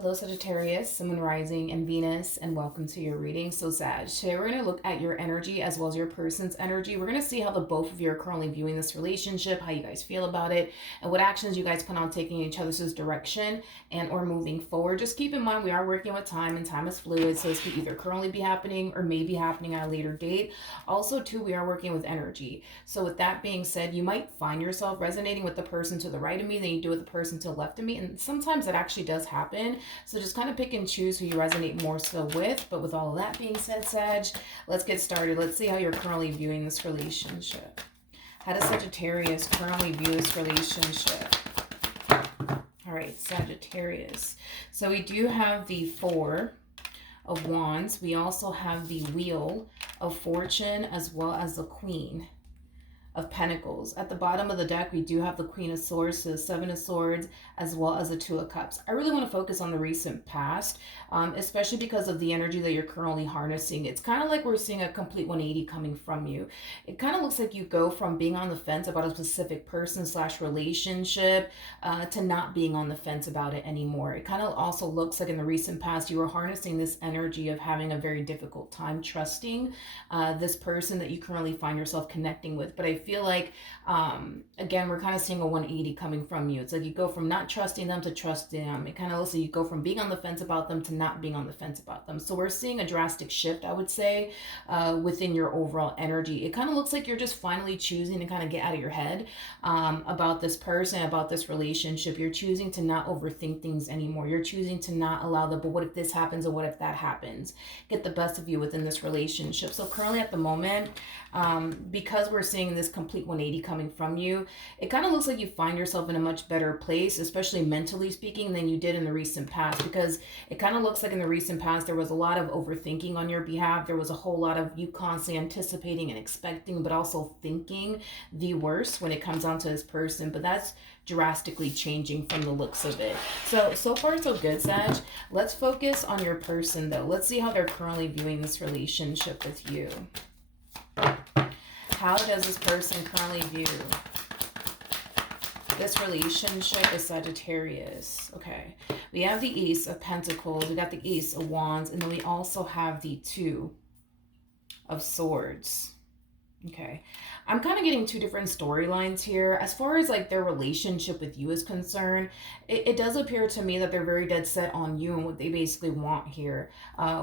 Hello, Sagittarius, Sun, Moon, Rising, and Venus, and welcome to your reading. So, Sag, today we're going to look at your energy as well as your person's energy. We're going to see how the both of you are currently viewing this relationship, how you guys feel about it, and what actions you guys plan on taking in each other's direction and or moving forward. Just keep in mind we are working with time, and time is fluid, so this could either currently be happening or may be happening at a later date. Also, too, we are working with energy. So, with that being said, you might find yourself resonating with the person to the right of me than you do with the person to the left of me, and sometimes that actually does happen. So just kind of pick and choose who you resonate more so with. But with all of that being said, Sag, let's get started. Let's see how you're currently viewing this relationship. How does Sagittarius currently view this relationship? All right, Sagittarius. So we do have the Four of Wands. We also have the Wheel of Fortune as well as the Queen of Pentacles. At the bottom of the deck, we do have the Queen of Swords, so the Seven of Swords, as well as the Two of Cups. I really want to focus on the recent past, especially because of the energy that you're currently harnessing. It's kind of like we're seeing a complete 180 coming from you. It kind of looks like you go from being on the fence about a specific person / relationship to not being on the fence about it anymore. It kind of also looks like in the recent past, you were harnessing this energy of having a very difficult time trusting this person that you currently find yourself connecting with. But I feel like, again, we're kind of seeing a 180 coming from you. It's like you go from not trusting them to trusting them. It kind of looks like you go from being on the fence about them to not being on the fence about them. So we're seeing a drastic shift, I would say, within your overall energy. It kind of looks like you're just finally choosing to kind of get out of your head about this person, about this relationship. You're choosing to not overthink things anymore. You're choosing to not allow the, but what if this happens or what if that happens? Get the best of you within this relationship. So currently at the moment, because we're seeing this complete 180 coming from you, it kind of looks like you find yourself in a much better place, especially mentally speaking, than you did in the recent past, because it kind of looks like in the recent past there was a lot of overthinking on your behalf. There was a whole lot of you constantly anticipating and expecting, but also thinking the worst when it comes down to this person. But that's drastically changing from the looks of it. So far so good, Sag. Let's focus on your person though. Let's see how they're currently viewing this relationship with you. How does this person currently view this relationship with Sagittarius? Okay, we have the Ace of Pentacles, we got the Ace of Wands, and then we also have the Two of Swords. Okay, I'm kind of getting two different storylines here. As far as like their relationship with you is concerned, it does appear to me that they're very dead set on you and what they basically want here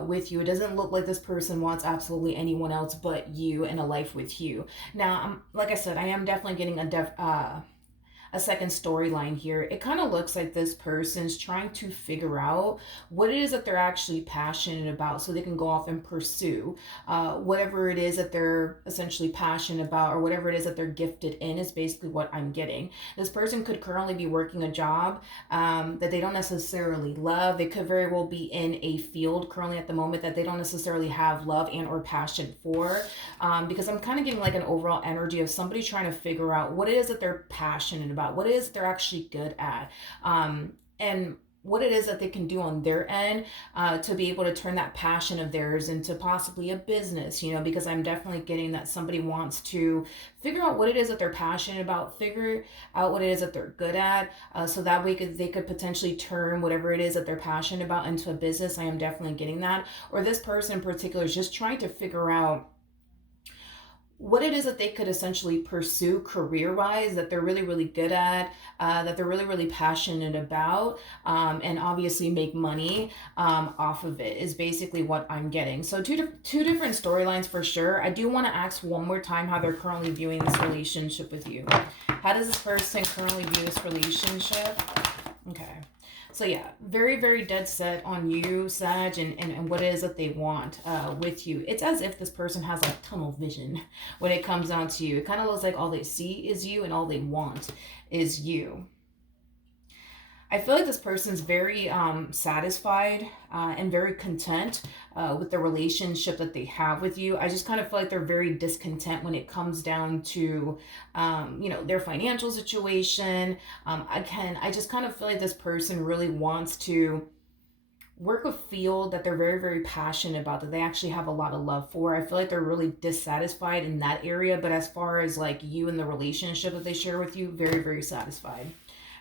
with you. It doesn't look like this person wants absolutely anyone else but you and a life with you. Now, like I said, I am definitely getting a second storyline here. It kind of looks like this person's trying to figure out what it is that they're actually passionate about so they can go off and pursue whatever it is that they're essentially passionate about, or whatever it is that they're gifted in is basically what I'm getting. This person could currently be working a job that they don't necessarily love. They could very well be in a field currently at the moment that they don't necessarily have love and or passion for, because I'm kind of getting like an overall energy of somebody trying to figure out what it is that they're passionate about, what it is they're actually good at, and what it is that they can do on their end to be able to turn that passion of theirs into possibly a business, you know, because I'm definitely getting that somebody wants to figure out what it is that they're passionate about, figure out what it is that they're good at, so that way they could potentially turn whatever it is that they're passionate about into a business. I am definitely getting that. Or this person in particular is just trying to figure out what it is that they could essentially pursue career-wise that they're really, really good at, that they're really, really passionate about, and obviously make money off of it is basically what I'm getting. So two different storylines for sure. I do want to ask one more time how they're currently viewing this relationship with you. How does this person currently view this relationship? Okay. So yeah, very, very dead set on you, Sag, and what it is that they want with you. It's as if this person has like tunnel vision when it comes down to you. It kind of looks like all they see is you and all they want is you. I feel like this person's very satisfied and very content with the relationship that they have with you. I just kind of feel like they're very discontent when it comes down to, you know, their financial situation. I just kind of feel like this person really wants to work a field that they're very, very passionate about, that they actually have a lot of love for. I feel like they're really dissatisfied in that area. But as far as like you and the relationship that they share with you, very, very satisfied.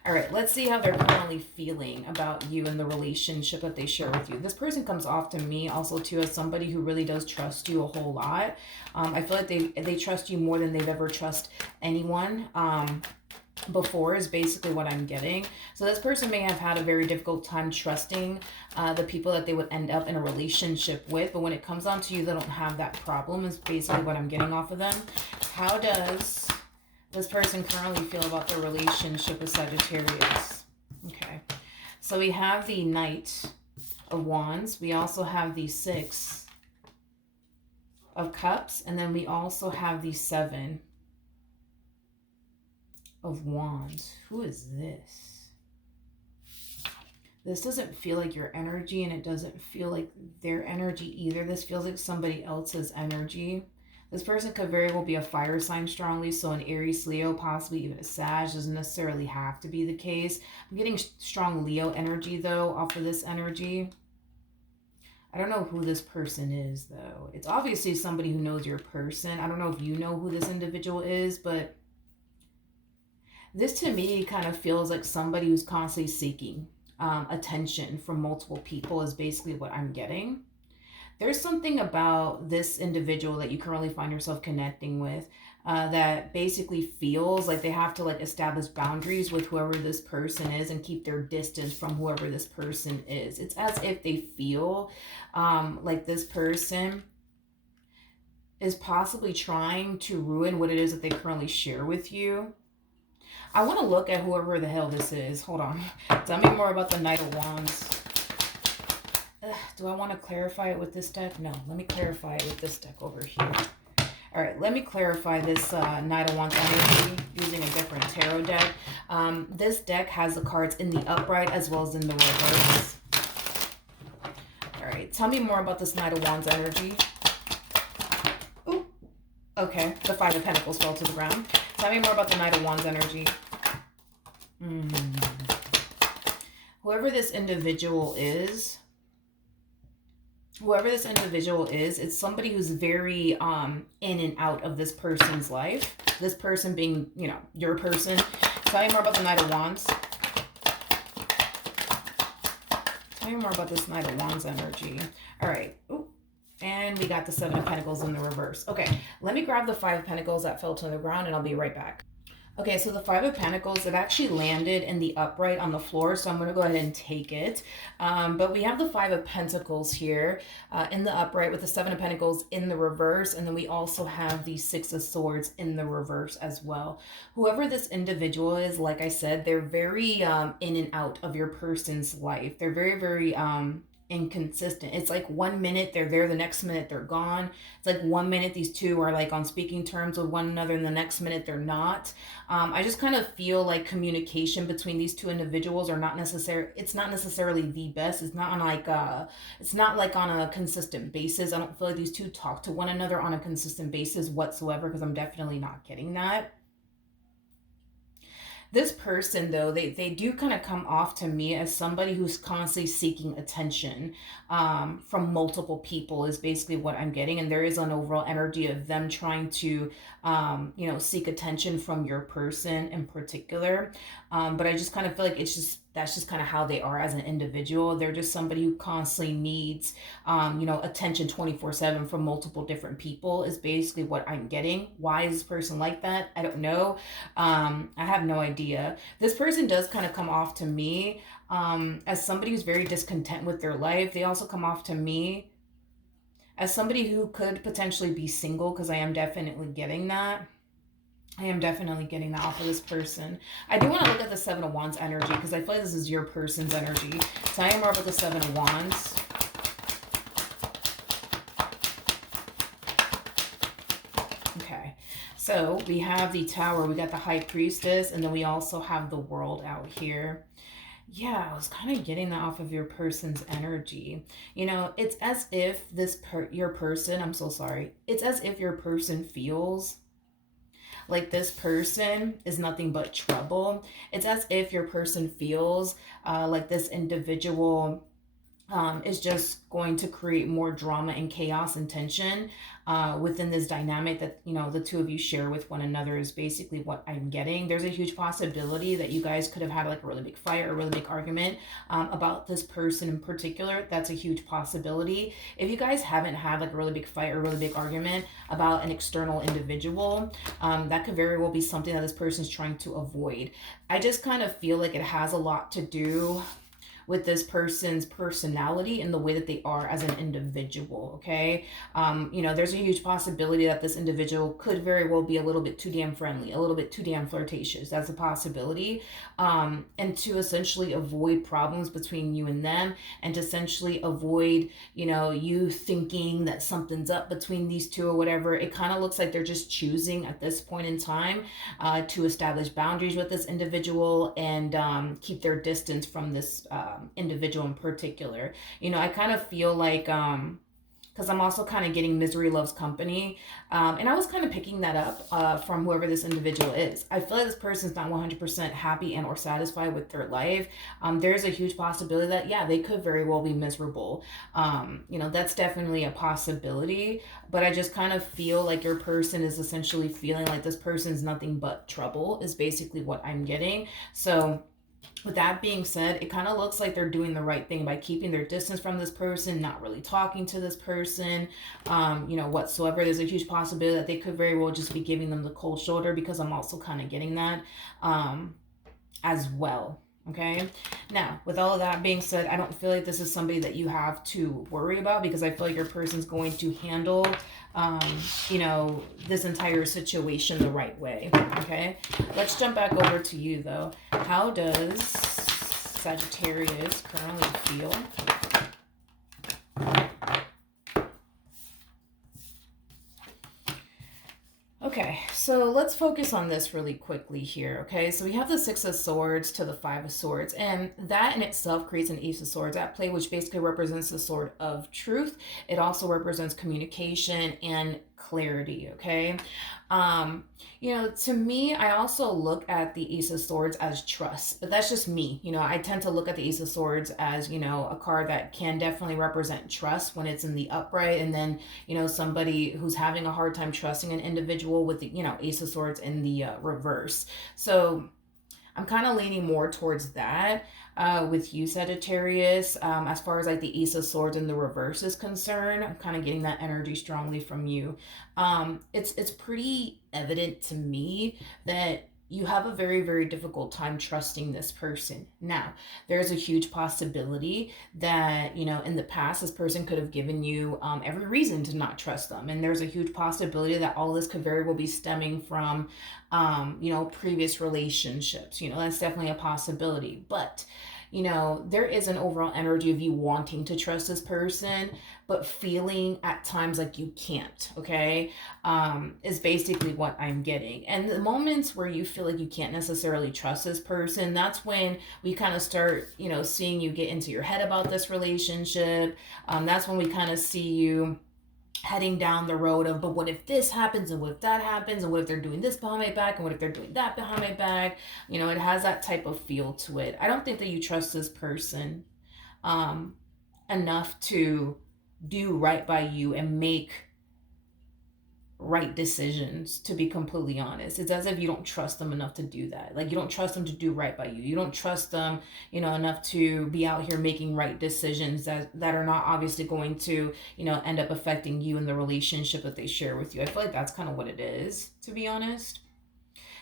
All right, let's see how they're currently feeling about you and the relationship that they share with you. This person comes off to me also too as somebody who really does trust you a whole lot. I feel like they trust you more than they've ever trust anyone. Before is basically what I'm getting. So this person may have had a very difficult time trusting the people that they would end up in a relationship with, but when it comes down to you, they don't have that problem is basically what I'm getting off of them. How does this person currently feel about their relationship with Sagittarius? Okay, so we have the Knight of Wands. We also have the Six of Cups, and then we also have the Seven of Wands. Who is this? This doesn't feel like your energy, and it doesn't feel like their energy either. This feels like somebody else's energy. This person could very well be a fire sign strongly, so an Aries, Leo, possibly even a Sag. Doesn't necessarily have to be the case. I'm getting strong Leo energy, though, off of this energy. I don't know who this person is, though. It's obviously somebody who knows your person. I don't know if you know who this individual is, but this to me kind of feels like somebody who's constantly seeking attention from multiple people is basically what I'm getting. There's something about this individual that you currently find yourself connecting with that basically feels like they have to like establish boundaries with whoever this person is and keep their distance from whoever this person is. It's as if they feel like this person is possibly trying to ruin what it is that they currently share with you. I want to look at whoever the hell this is. Hold on. Tell me more about the Knight of Wands. Do I want to clarify it with this deck? No. Let me clarify it with this deck over here. All right. Let me clarify this Knight of Wands energy using a different tarot deck. This deck has the cards in the upright as well as in the reverse. All right. Tell me more about this Knight of Wands energy. Ooh. Okay. The Five of Pentacles fell to the ground. Tell me more about the Knight of Wands energy. Whoever this individual is, it's somebody who's very in and out of this person's life. This person being, you know, your person. Tell me more about the Knight of Wands. Tell me more about this Knight of Wands energy. All right. Ooh. And we got the Seven of Pentacles in the reverse. Okay, let me grab the Five of Pentacles that fell to the ground and I'll be right back. Okay, so the Five of Pentacles, it actually landed in the upright on the floor, so I'm going to go ahead and take it. But we have the Five of Pentacles here in the upright with the Seven of Pentacles in the reverse, and then we also have the Six of Swords in the reverse as well. Whoever this individual is, like I said, they're very in and out of your person's life. They're very, very inconsistent. It's like 1 minute they're there, the next minute they're gone. It's like 1 minute these two are like on speaking terms with one another, and the next minute they're not. I just kind of feel like communication between these two individuals are not necessary. It's not necessarily the best. It's not on a consistent basis. I don't feel like these two talk to one another on a consistent basis whatsoever, because I'm definitely not getting that. This person, though, they do kind of come off to me as somebody who's constantly seeking attention from multiple people is basically what I'm getting. And there is an overall energy of them trying to, seek attention from your person in particular. But I just kind of feel like that's just kind of how they are as an individual. They're just somebody who constantly needs, attention 24/7 from multiple different people is basically what I'm getting. Why is this person like that? I don't know. I have no idea. This person does kind of come off to me as somebody who's very discontent with their life. They also come off to me as somebody who could potentially be single, because I am definitely getting that. I am definitely getting that off of this person. I do want to look at the Seven of Wands energy, because I feel like this is your person's energy. Tell me more about the Seven of Wands. Okay, so we have the Tower, we got the High Priestess, and then we also have the World out here. Yeah, I was kind of getting that off of your person's energy. It's as if your person, I'm so sorry. It's as if your person feels like this person is nothing but trouble. It's as if your person feels like this individual is just going to create more drama and chaos and tension within this dynamic that, you know, the two of you share with one another, is basically what I'm getting. There's a huge possibility that you guys could have had like a really big fight or a really big argument about this person in particular. That's a huge possibility. If you guys haven't had like a really big fight or a really big argument about an external individual, that could very well be something that this person's trying to avoid. I just kind of feel like it has a lot to do with this person's personality and the way that they are as an individual. Okay. You know, there's a huge possibility that this individual could very well be a little bit too damn friendly, a little bit too damn flirtatious. That's a possibility. And to essentially avoid problems between you and them, and to essentially avoid, you know, you thinking that something's up between these two or whatever, it kind of looks like they're just choosing at this point in time to establish boundaries with this individual and keep their distance from this individual in particular. You know, I kind of feel like because I'm also kind of getting misery loves company. And I was kind of picking that up from whoever this individual is. I feel like this person's not 100% happy and or satisfied with their life. There's a huge possibility that, yeah, they could very well be miserable. You know, that's definitely a possibility. But I just kind of feel like your person is essentially feeling like this person's nothing but trouble, is basically what I'm getting. So with that being said, it kind of looks like they're doing the right thing by keeping their distance from this person, not really talking to this person, you know, whatsoever. There's a huge possibility that they could very well just be giving them the cold shoulder, because I'm also kind of getting that as well. Okay. Now, with all of that being said, I don't feel like this is somebody that you have to worry about, because I feel like your person's going to handle, you know, this entire situation the right way. Okay. Let's jump back over to you though. How does Sagittarius currently feel? Okay, so let's focus on this really quickly here, okay? So we have the Six of Swords to the Five of Swords, and that in itself creates an Ace of Swords at play, which basically represents the sword of truth. It also represents communication and clarity, okay? You know, to me, I also look at the Ace of Swords as trust, but that's just me. You know, I tend to look at the Ace of Swords as, you know, a card that can definitely represent trust when it's in the upright, and then, you know, somebody who's having a hard time trusting an individual with the, you know, Ace of Swords in the reverse. So I'm kind of leaning more towards that with you, Sagittarius. As far as like the Ace of Swords in the reverse is concerned, I'm kind of getting that energy strongly from you. It's pretty evident to me that you have a very, very difficult time trusting this person. Now, there's a huge possibility that, you know, in the past, this person could have given you every reason to not trust them. And there's a huge possibility that all this could very well be stemming from, you know, previous relationships. You know, that's definitely a possibility. But, you know, there is an overall energy of you wanting to trust this person, but feeling at times like you can't, okay, is basically what I'm getting. And the moments where you feel like you can't necessarily trust this person, that's when we kind of start, you know, seeing you get into your head about this relationship. That's when we kind of see you heading down the road of, but what if this happens, and what if that happens, and what if they're doing this behind my back, and what if they're doing that behind my back. You know, it has that type of feel to it. I don't think that you trust this person enough to do right by you and make right decisions, to be completely honest. It's as if you don't trust them enough to do that. Like, you don't trust them to do right by you. You don't trust them, you know, enough to be out here making right decisions that are not obviously going to, you know, end up affecting you and the relationship that they share with you. I feel like that's kind of what it is, to be honest.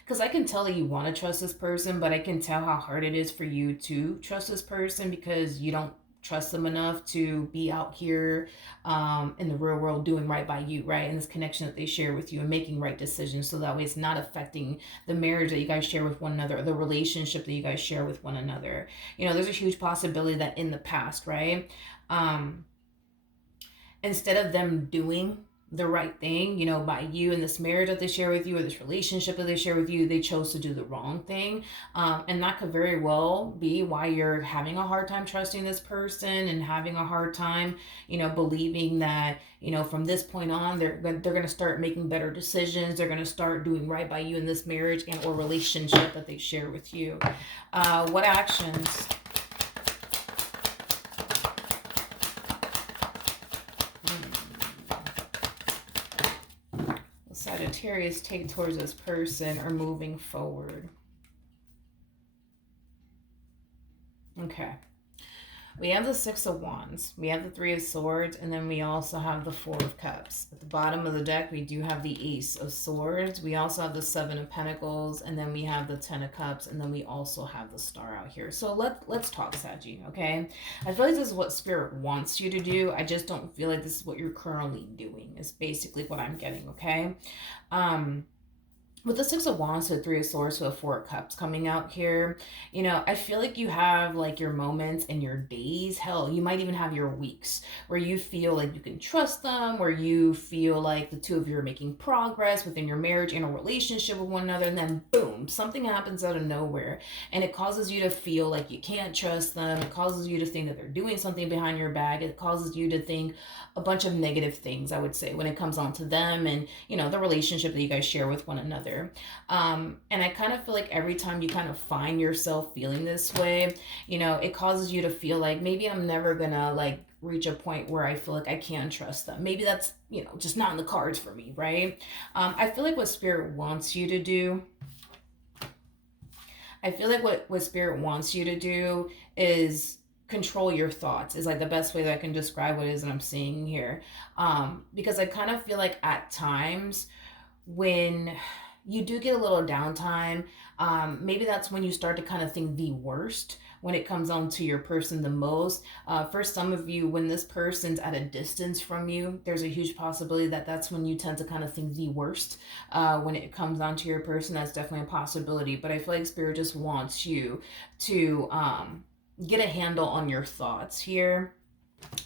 Because I can tell that you want to trust this person, but I can tell how hard it is for you to trust this person, because you don't trust them enough to be out here in the real world doing right by you, right? And this connection that they share with you and making right decisions, so that way it's not affecting the marriage that you guys share with one another, or the relationship that you guys share with one another. You know, there's a huge possibility that in the past, right, instead of them doing the right thing, you know, by you, in this marriage that they share with you, or this relationship that they share with you, they chose to do the wrong thing. And that could very well be why you're having a hard time trusting this person, and having a hard time, you know, believing that, you know, from this point on, they're going to start making better decisions. They're going to start doing right by you in this marriage and or relationship that they share with you. What actions Sagittarius take towards this person or moving forward? Okay. We have the Six of Wands, we have the Three of Swords, and then we also have the Four of Cups. At the bottom of the deck, we do have the Ace of Swords. We also have the Seven of Pentacles, and then we have the Ten of Cups, and then we also have the Star out here. So let's talk, Saggy, okay? I feel like this is what Spirit wants you to do. I just don't feel like this is what you're currently doing, is basically what I'm getting, okay? With the Six of Wands, so Three of Swords, so Four of Cups coming out here, you know, I feel like you have like your moments and your days. Hell, you might even have your weeks where you feel like you can trust them, where you feel like the two of you are making progress within your marriage and a relationship with one another. And then boom, something happens out of nowhere and it causes you to feel like you can't trust them. It causes you to think that they're doing something behind your back. It causes you to think a bunch of negative things, I would say, when it comes on to them and, you know, the relationship that you guys share with one another. And I kind of feel like every time you kind of find yourself feeling this way, you know, it causes you to feel like maybe I'm never gonna like reach a point where I feel like I can trust them. Maybe that's, you know, just not in the cards for me, right? I feel like what Spirit wants you to do, I feel like what Spirit wants you to do is control your thoughts, is like the best way that I can describe what it is that I'm seeing here. Because I kind of feel like at times when you do get a little downtime, maybe that's when you start to kind of think the worst when it comes on to your person the most. For some of you, when this person's at a distance from you, there's a huge possibility that that's when you tend to kind of think the worst. When it comes on to your person, that's definitely a possibility. But I feel like Spirit just wants you to get a handle on your thoughts here.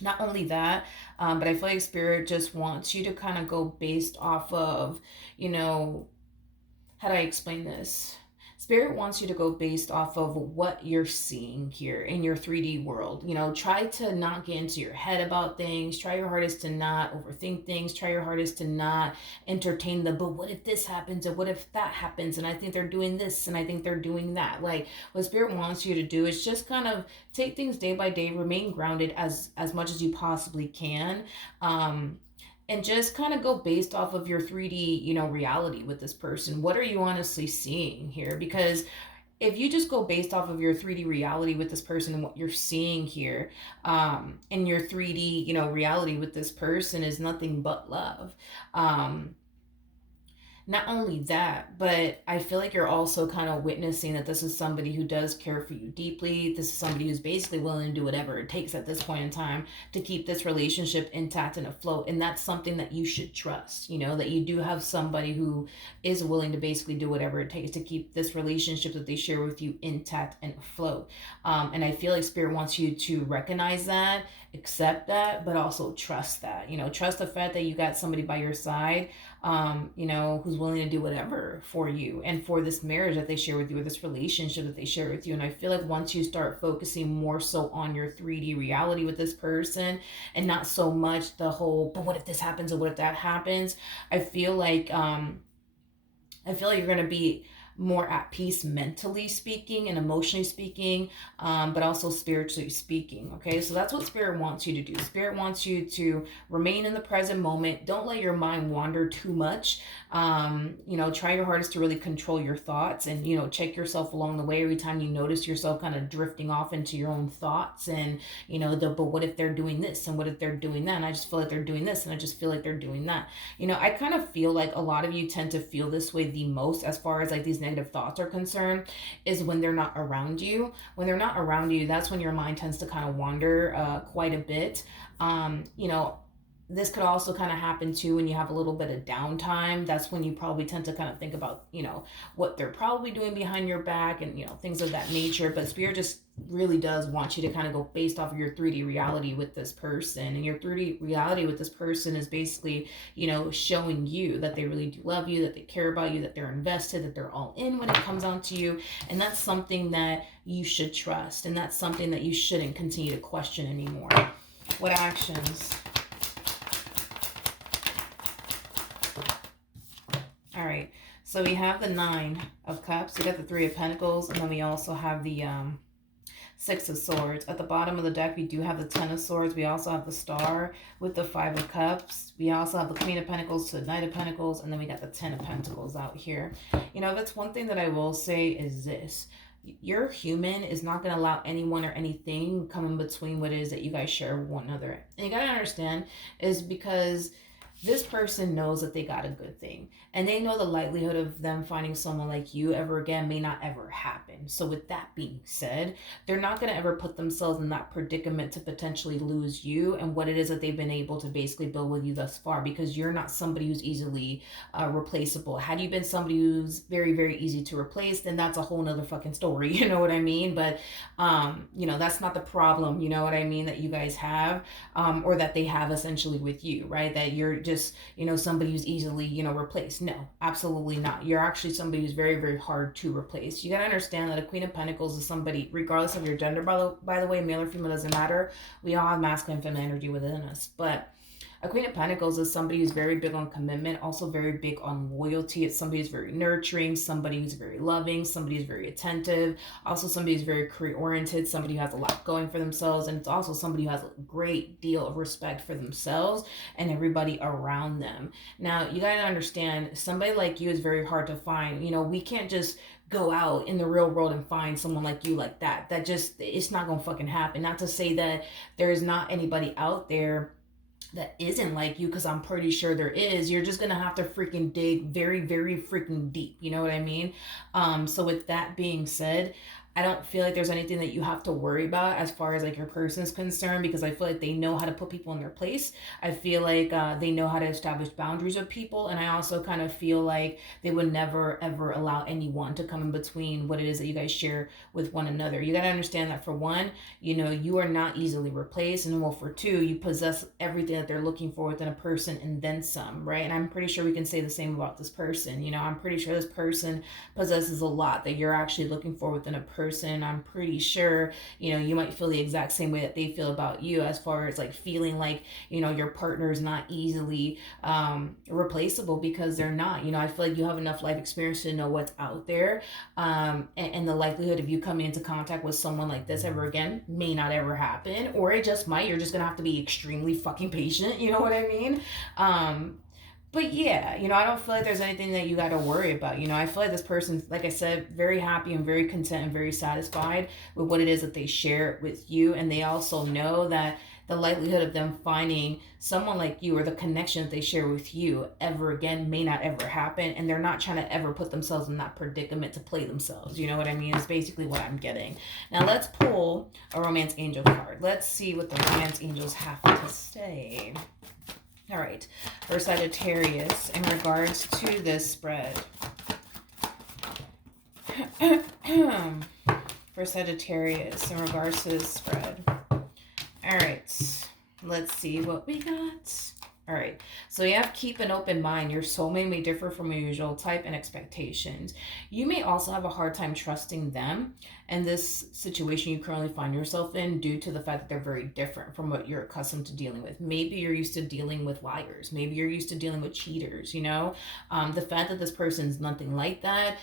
Not only that, but I feel like Spirit just wants you to kind of go based off of, you know, how do I explain this? Spirit wants you to go based off of what you're seeing here in your 3D world. You know, try to not get into your head about things. Try your hardest to not overthink things. Try your hardest to not entertain the, but what if this happens? And what if that happens? And I think they're doing this and I think they're doing that. Like what Spirit wants you to do is just kind of take things day by day, remain grounded as much as you possibly can. And just kind of go based off of your 3D, you know, reality with this person. What are you honestly seeing here? Because if you just go based off of your 3D reality with this person and what you're seeing here, and your 3D, you know, reality with this person is nothing but love. Not only that, but I feel like you're also kind of witnessing that this is somebody who does care for you deeply. This is somebody who's basically willing to do whatever it takes at this point in time to keep this relationship intact and afloat. And that's something that you should trust, you know, that you do have somebody who is willing to basically do whatever it takes to keep this relationship that they share with you intact and afloat. And I feel like Spirit wants you to recognize that, accept that, but also trust that, you know, trust the fact that you got somebody by your side, you know, who's willing to do whatever for you and for this marriage that they share with you or this relationship that they share with you. And I feel like once you start focusing more so on your 3D reality with this person and not so much the whole, but what if this happens or what if that happens? I feel like you're going to be more at peace mentally speaking and emotionally speaking, but also spiritually speaking. Okay, so that's what Spirit wants you to do. Spirit wants you to remain in the present moment. Don't let your mind wander too much. You know, try your hardest to really control your thoughts and, you know, check yourself along the way every time you notice yourself kind of drifting off into your own thoughts and, you know, but what if they're doing this and what if they're doing that? And I just feel like they're doing this and I just feel like they're doing that. You know, I kind of feel like a lot of you tend to feel this way the most as far as like these negative thoughts are concerned is when they're not around you. When they're not around you, that's when your mind tends to kind of wander quite a bit. You know, this could also kind of happen too when you have a little bit of downtime. That's when you probably tend to kind of think about, you know, what they're probably doing behind your back and, you know, things of that nature. But Spirit just really does want you to kind of go based off of your 3D reality with this person. And your 3D reality with this person is basically, you know, showing you that they really do love you, that they care about you, that they're invested, that they're all in when it comes on to you. And that's something that you should trust. And that's something that you shouldn't continue to question anymore. What actions? All right, so we have the Nine of Cups, we got the Three of Pentacles, and then we also have the Six of Swords. At the bottom of the deck, we do have the Ten of Swords. We also have the Star with the Five of Cups. We also have the Queen of Pentacles to the Knight of Pentacles. And then we got the Ten of Pentacles out here. You know, that's one thing that I will say is this. Your human is not going to allow anyone or anything come in between what it is that you guys share with one another. And you got to understand is because this person knows that they got a good thing, and they know the likelihood of them finding someone like you ever again may not ever happen. So with that being said, they're not going to ever put themselves in that predicament to potentially lose you and what it is that they've been able to basically build with you thus far, because you're not somebody who's easily replaceable. Had you been somebody who's very, very easy to replace, then that's a whole nother fucking story. You know what I mean? But you know, that's not the problem, you know what I mean, that you guys have, or that they have essentially with you, right? That you're just, you know, somebody who's easily, you know, replaced. No, absolutely not. You're actually somebody who's very, very hard to replace. You got to understand that a Queen of Pentacles is somebody, regardless of your gender, by the way, male or female, doesn't matter. We all have masculine and feminine energy within us. But a Queen of Pentacles is somebody who's very big on commitment, also very big on loyalty. It's somebody who's very nurturing, somebody who's very loving, somebody who's very attentive, also somebody who's very career-oriented, somebody who has a lot going for themselves, and it's also somebody who has a great deal of respect for themselves and everybody around them. Now, you gotta understand, somebody like you is very hard to find. You know, we can't just go out in the real world and find someone like you like that. That just, it's not gonna fucking happen. Not to say that there's not anybody out there that isn't like you, because I'm pretty sure there is. You're just gonna have to freaking dig very, very freaking deep. You know what I mean? So with that being said, I don't feel like there's anything that you have to worry about as far as like your person is concerned, because I feel like they know how to put people in their place. I feel like they know how to establish boundaries with people, and I also kind of feel like they would never ever allow anyone to come in between what it is that you guys share with one another. You got to understand that, for one, you know, you are not easily replaced, and well, for two, you possess everything that they're looking for within a person and then some, right? And I'm pretty sure we can say the same about this person. You know, I'm pretty sure this person possesses a lot that you're actually looking for within a person. I'm pretty sure, you know, you might feel the exact same way that they feel about you, as far as like feeling like, you know, your partner is not easily replaceable, because they're not. You know, I feel like you have enough life experience to know what's out there, and the likelihood of you coming into contact with someone like this ever again may not ever happen, or it just might. You're just gonna have to be extremely fucking patient, you know what I mean? But yeah, you know, I don't feel like there's anything that you got to worry about. You know, I feel like this person's, like I said, very happy and very content and very satisfied with what it is that they share with you. And they also know that the likelihood of them finding someone like you, or the connection that they share with you ever again, may not ever happen. And they're not trying to ever put themselves in that predicament to play themselves. You know what I mean? It's basically what I'm getting. Now let's pull a Romance Angel card. Let's see what the Romance Angels have to say. All right, for Sagittarius, in regards to this spread. For Sagittarius, in regards to this spread. All right, let's see what we got. All right, so you have keep an open mind. Your soulmate may differ from your usual type and expectations. You may also have a hard time trusting them and this situation you currently find yourself in, due to the fact that they're very different from what you're accustomed to dealing with. Maybe you're used to dealing with liars. Maybe you're used to dealing with cheaters, you know? The fact that this person's nothing like that,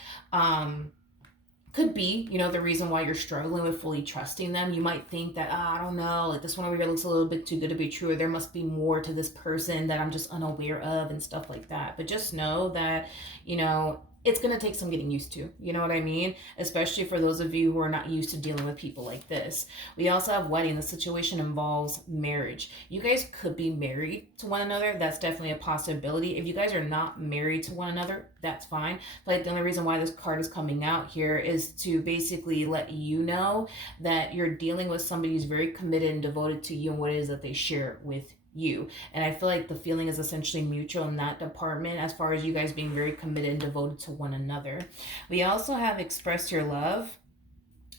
could be, you know, the reason why you're struggling with fully trusting them. You might think that, I don't know, like this one over here looks a little bit too good to be true, or there must be more to this person that I'm just unaware of and stuff like that. But just know that, you know, it's going to take some getting used to, you know what I mean? Especially for those of you who are not used to dealing with people like this. We also have wedding. The situation involves marriage. You guys could be married to one another. That's definitely a possibility. If you guys are not married to one another, that's fine. But the only reason why this card is coming out here is to basically let you know that you're dealing with somebody who's very committed and devoted to you and what it is that they share with you. And I feel like the feeling is essentially mutual in that department, as far as you guys being very committed and devoted to one another. We also have express your love,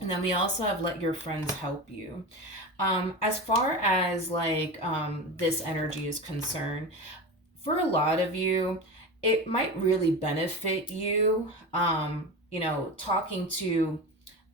and then we also have let your friends help you. As far as like this energy is concerned, for a lot of you, it might really benefit you, you know, talking to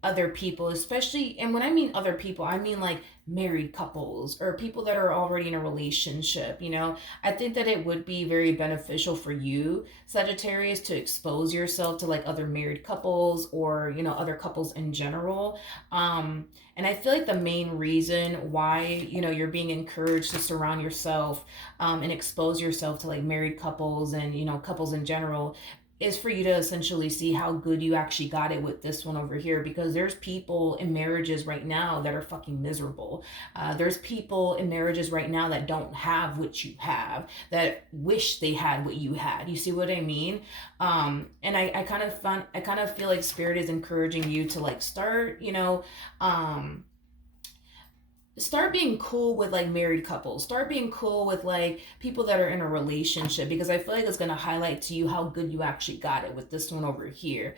other people, especially, and when I mean other people, I mean like married couples or people that are already in a relationship, you know. I think that it would be very beneficial for you, Sagittarius, to expose yourself to like other married couples or, you know, other couples in general. And I feel like the main reason why, you know, you're being encouraged to surround yourself and expose yourself to like married couples and, you know, couples in general is for you to essentially see how good you actually got it with this one over here, because there's people in marriages right now that are fucking miserable. There's people in marriages right now that don't have what you have, that wish they had what you had. You see what I mean? And I kind of feel like spirit is encouraging you to like start, you know, start being cool with like married couples, start being cool with like people that are in a relationship, because I feel like it's going to highlight to you how good you actually got it with this one over here.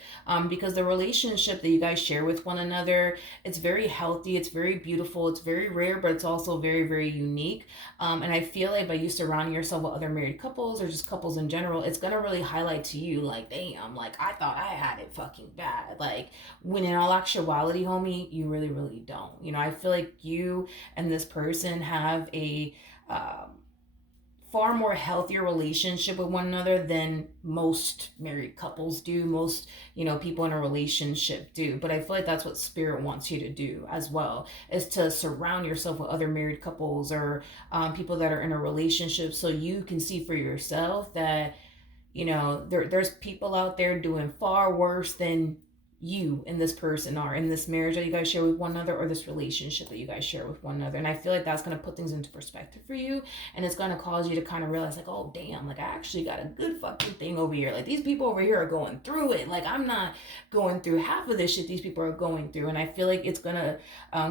Because the relationship that you guys share with one another, it's very healthy, it's very beautiful, it's very rare, but it's also very, very unique. And I feel like by you surrounding yourself with other married couples or just couples in general, it's going to really highlight to you like, damn, like I thought I had it fucking bad, like when in all actuality, homie, you really, really don't. You know, I feel like you and this person have a far more healthier relationship with one another than most married couples do, most, you know, people in a relationship do. But I feel like that's what spirit wants you to do as well, is to surround yourself with other married couples or people that are in a relationship, so you can see for yourself that, you know, there's people out there doing far worse than you and this person are in this marriage that you guys share with one another, or this relationship that you guys share with one another. And I feel like that's going to put things into perspective for you, and it's going to cause you to kind of realize like, oh damn, like I actually got a good fucking thing over here. Like these people over here are going through it, like I'm not going through half of this shit these people are going through. And I feel like it's going to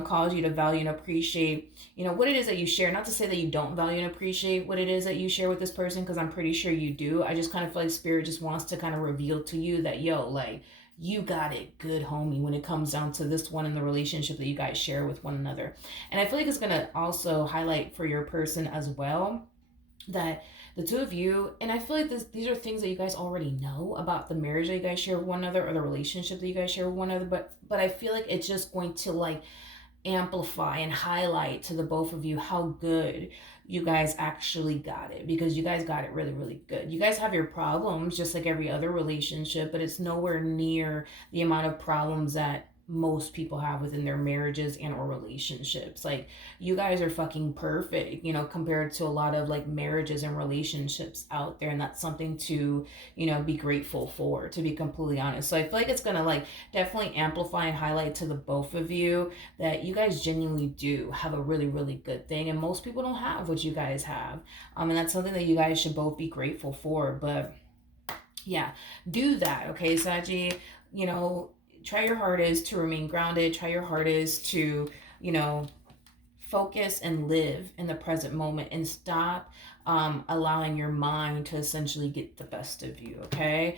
cause you to value and appreciate, you know, what it is that you share. Not to say that you don't value and appreciate what it is that you share with this person, because I'm pretty sure you do. I just kind of feel like spirit just wants to kind of reveal to you that, yo, like you got it good, homie, when it comes down to this one in the relationship that you guys share with one another. And I feel like it's going to also highlight for your person as well that the two of you, and I feel like these are things that you guys already know about the marriage that you guys share with one another, or the relationship that you guys share with one another, but I feel like it's just going to like amplify and highlight to the both of you how good you guys actually got it, because you guys got it really, really good. You guys have your problems just like every other relationship, but it's nowhere near the amount of problems that most people have within their marriages and or relationships. Like you guys are fucking perfect, you know, compared to a lot of like marriages and relationships out there. And that's something to, you know, be grateful for, to be completely honest. So I feel like it's gonna like definitely amplify and highlight to the both of you that you guys genuinely do have a really, really good thing, and most people don't have what you guys have. And that's something that you guys should both be grateful for. But yeah, do that, okay, Saji? You know, try your hardest to remain grounded, try your hardest to, you know, focus and live in the present moment, and stop allowing your mind to essentially get the best of you, okay?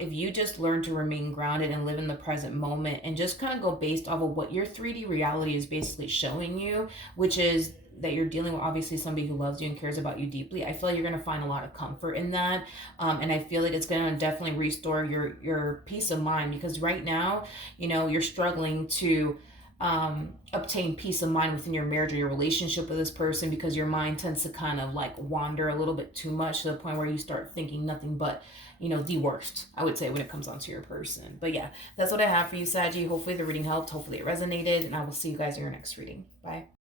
If you just learn to remain grounded and live in the present moment and just kind of go based off of what your 3D reality is basically showing you, which is that you're dealing with obviously somebody who loves you and cares about you deeply, I feel like you're going to find a lot of comfort in that. And I feel like it's going to definitely restore your peace of mind, because right now, you know, you're struggling to obtain peace of mind within your marriage or your relationship with this person, because your mind tends to kind of like wander a little bit too much, to the point where you start thinking nothing but, you know, the worst, I would say, when it comes onto your person. But yeah, that's what I have for you, Saggy. Hopefully the reading helped, hopefully it resonated, and I will see you guys in your next reading. Bye.